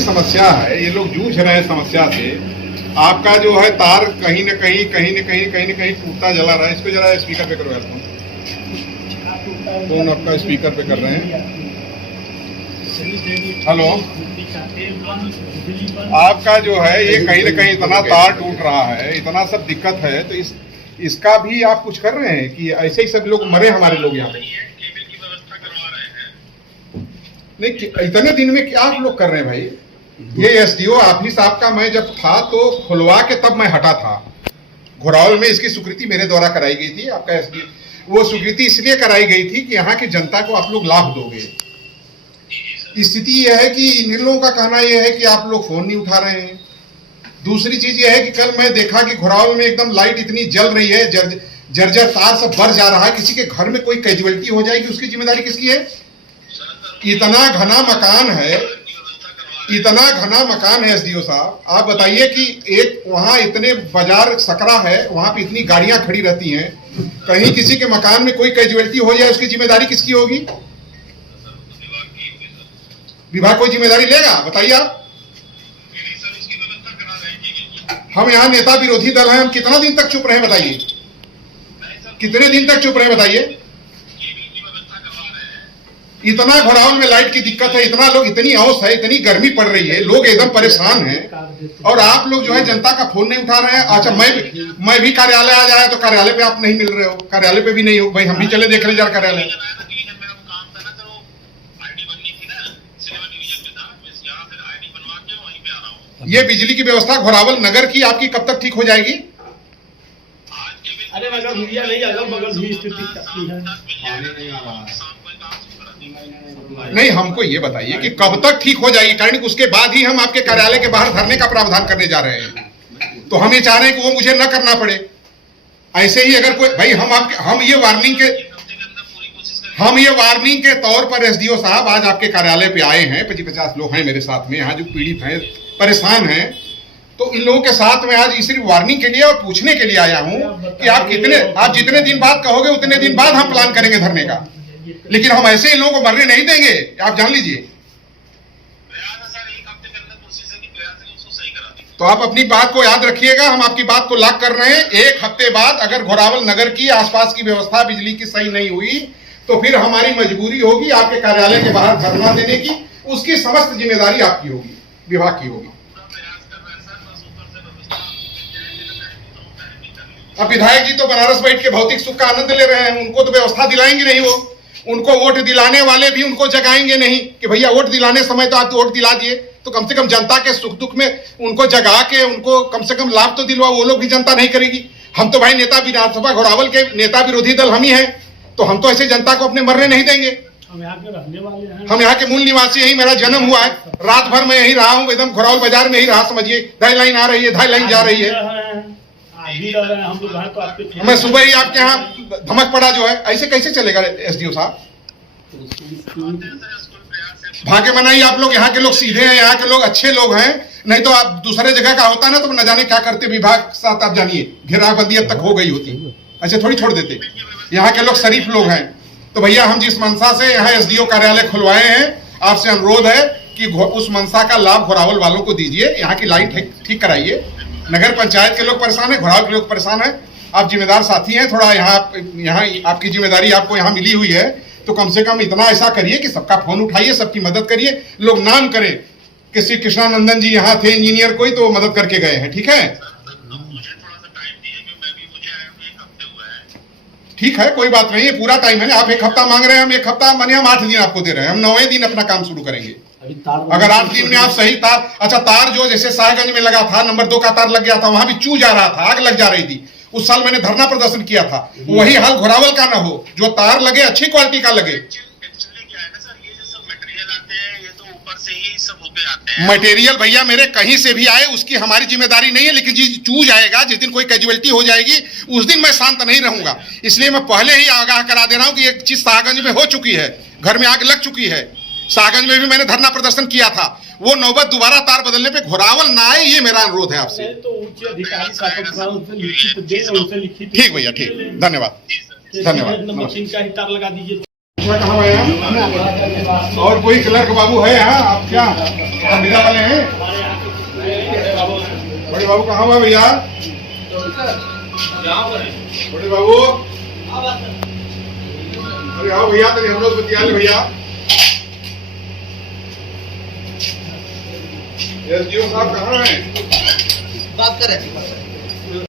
समस्या है, ये लोग जूझ रहे हैं समस्या से। आपका जो है तार कहीं न कहीं टूटता जला रहा है। इसको जरा स्पीकर पे करो यार, फोन आपका स्पीकर पे कर रहे हैं। हेलो, आपका जो है ये कहीं न कहीं इतना तार टूट रहा है, इतना सब दिक्कत है, तो इसका भी आप कुछ कर रहे हैं कि ऐसे ही सब लोग मरे हमारे लोग यहाँ पे? नहीं, इतने दिन में क्या आप लोग कर रहे हैं भाई? ये एसडीओ ऑफिस आपका मैं जब था तो खुलवा के तब मैं हटा था। घोरावल में इसकी स्वीकृति मेरे द्वारा कराई गई थी। आपका एसडीओ वो स्वीकृति इसलिए कराई गई थी कि यहाँ की जनता को आप लोग लाभ दोगे। स्थिति यह है कि इन लोगों का कहना यह है कि आप लोग फोन नहीं उठा रहे हैं। दूसरी चीज यह है कि कल मैं देखा कि घोरावल में एकदम लाइट इतनी जल रही है, जर्जर तार सब बढ़ जा रहा है। किसी के घर में कोई कैजुअलिटी हो जाएगी, उसकी जिम्मेदारी किसकी है? इतना घना मकान है एसडीओ साहब, आप बताइए कि एक वहां इतने बाजार सकरा है, वहां पे इतनी गाड़ियां खड़ी रहती हैं, कहीं किसी के मकान में कोई कैजुअलिटी हो जाए, उसकी जिम्मेदारी किसकी होगी? विभाग कोई जिम्मेदारी लेगा? बताइए आप। हम यहाँ नेता विरोधी दल हैं, हम कितना दिन तक चुप रहे बताइए? कितने दिन तक चुप रहे बताइए? इतना घोरावल में लाइट की दिक्कत है, इतना लोग, इतनी औस है, इतनी गर्मी पड़ रही है, लोग एकदम परेशान हैं, और आप लोग जो है जनता का फोन नहीं उठा रहे हैं। अच्छा, मैं भी कार्यालय आ जाया तो कार्यालय पे आप नहीं मिल रहे हो, कार्यालय पे भी नहीं हो भाई। हम भी चले देख ले जरा कार्यालय। ये बिजली की व्यवस्था घोरावल नगर की आपकी कब तक ठीक हो जाएगी? अरे मगर भैया नहीं आ मगर भी स्थिति नहीं, हमको ये बताइए कि कब तक ठीक हो जाएगी, कारण उसके बाद ही हम आपके कार्यालय के बाहर धरने का प्रावधान करने जा रहे हैं। तो हम ये चाह रहे हैं कि वो मुझे न करना पड़े। ऐसे ही अगर कोई भाई, हम ये वार्निंग के तौर पर एसडीओ साहब आज आपके कार्यालय पे आए हैं। 50 लोग हैं मेरे साथ में यहाँ जो पीड़ित हैं, परेशान हैं, तो इन लोगों के साथ में आज सिर्फ वार्निंग के लिए और पूछने के लिए आया हूं कि आप जितने दिन बाद कहोगे उतने दिन बाद हम प्लान करेंगे धरने का, लेकिन हम ऐसे इन लोगों को मरने नहीं देंगे, आप जान लीजिए। तो आप अपनी बात को याद रखिएगा, हम आपकी बात को लॉक कर रहे हैं। 1 हफ्ते बाद अगर घोरावल नगर की आसपास की व्यवस्था बिजली की सही नहीं हुई तो फिर हमारी मजबूरी होगी आपके कार्यालय के बाहर धरना देने की। उसकी समस्त जिम्मेदारी आपकी होगी, विभाग की होगी। अब विधायक जी तो बनारस बैठ के भौतिक सुख का आनंद ले रहे हैं, उनको तो व्यवस्था दिलाएंगे नहीं। वो उनको वोट दिलाने वाले भी उनको जगाएंगे नहीं कि भैया वोट दिलाने समय तो आप वोट दिला दिए, तो कम से कम जनता के सुख दुख में उनको जगा के उनको कम से कम लाभ तो दिलवा। वो लोग भी जनता नहीं करेगी। हम तो भाई नेता विधानसभा घोरावल के नेता विरोधी दल हम ही हैं, तो हम तो ऐसे जनता को अपने मरने नहीं देंगे। हम यहाँ के रहने वाले हैं, हम यहाँ के मूल निवासी, यही मेरा जन्म हुआ है, रात भर मैं यही रहा हूँ, एकदम घोरावल बाजार में ही रहा। समझिए, 2 लाइन आ रही है, 2 लाइन जा रही है। हम लोग तो आपके मैं सुबह ही आपके यहाँ धमक पड़ा जो है, ऐसे कैसे चलेगा एसडीओ साहब? भाग्य मनाइए, आप लोग यहाँ के लोग सीधे हैं, यहाँ के लोग अच्छे लोग हैं। नहीं तो आप दूसरे जगह का होता ना तो न जाने क्या करते विभाग के साथ। आप जानिए, घेराबंदी अब तक हो गई होती, ऐसे थोड़ी छोड़ देते। यहाँ के लोग शरीफ लोग हैं। तो भैया, हम जिस मंशा से यहाँ एसडीओ कार्यालय खुलवाए हैं, आपसे अनुरोध है कि उस मंशा का लाभ घोरावल वालों को दीजिए। यहाँ की लाइन ठीक कराइए। नगर पंचायत के लोग परेशान है, घोरावल के लोग परेशान है। आप जिम्मेदार साथी हैं, थोड़ा यहाँ आपकी जिम्मेदारी आपको यहाँ मिली हुई है, तो कम से कम इतना ऐसा करिए कि सबका फोन उठाइए, सबकी मदद करिए। लोग नाम करें कि श्री कृष्णानंदन जी यहाँ थे, इंजीनियर कोई, तो मदद करके गए हैं। ठीक है, ठीक है, कोई बात नहीं है, पूरा टाइम है ना। आप 1 हफ्ता मांग रहे हैं, हम 1 हफ्ता माने हम 8 दिन आपको दे रहे हैं। हम 9वें दिन अपना काम शुरू करेंगे। अगर 8 दिन में आप सही तार, अच्छा तार जो जैसे शाहगंज में लगा था, नंबर 2 का तार लग गया था, वहां भी चू जा रहा था, आग लग जा रही थी। उस साल मैंने धरना प्रदर्शन किया था। वही हाल घोरावल का ना हो, जो तार लगे अच्छी क्वालिटी का लगे। मटेरियल भैया मेरे कहीं से भी आए, उसकी हमारी जिम्मेदारी नहीं है, लेकिन जिस चू जाएगा, जिस दिन कोई कैजुअलिटी हो जाएगी, उस दिन मैं शांत नहीं रहूंगा। इसलिए मैं पहले ही आगाह करा दे रहा हूं कि एक चीज शाहगंज में हो चुकी है, घर में आग लग चुकी है। शाहगंज में भी मैंने धरना प्रदर्शन किया था। वो नौबत दोबारा तार बदलने पे घोरावल ना आए, ये मेरा अनुरोध है आपसे। तो उच्च अधिकारी ठीक भैया, ठीक, धन्यवाद, धन्यवाद। मशीन का ही तार लगा दीजिए। दूसरा कहाँ है यहाँ? और कोई क्लर्क बाबू है यहाँ? आप क्या संविदा वाले हैं? बड़े बाबू कहाँ हुआ भैया? बड़े बाबू अरे आओ भैया, तेरे हम लोग बतिया ले भैया। एसडीओ साहब कहाँ हैं? बात करें।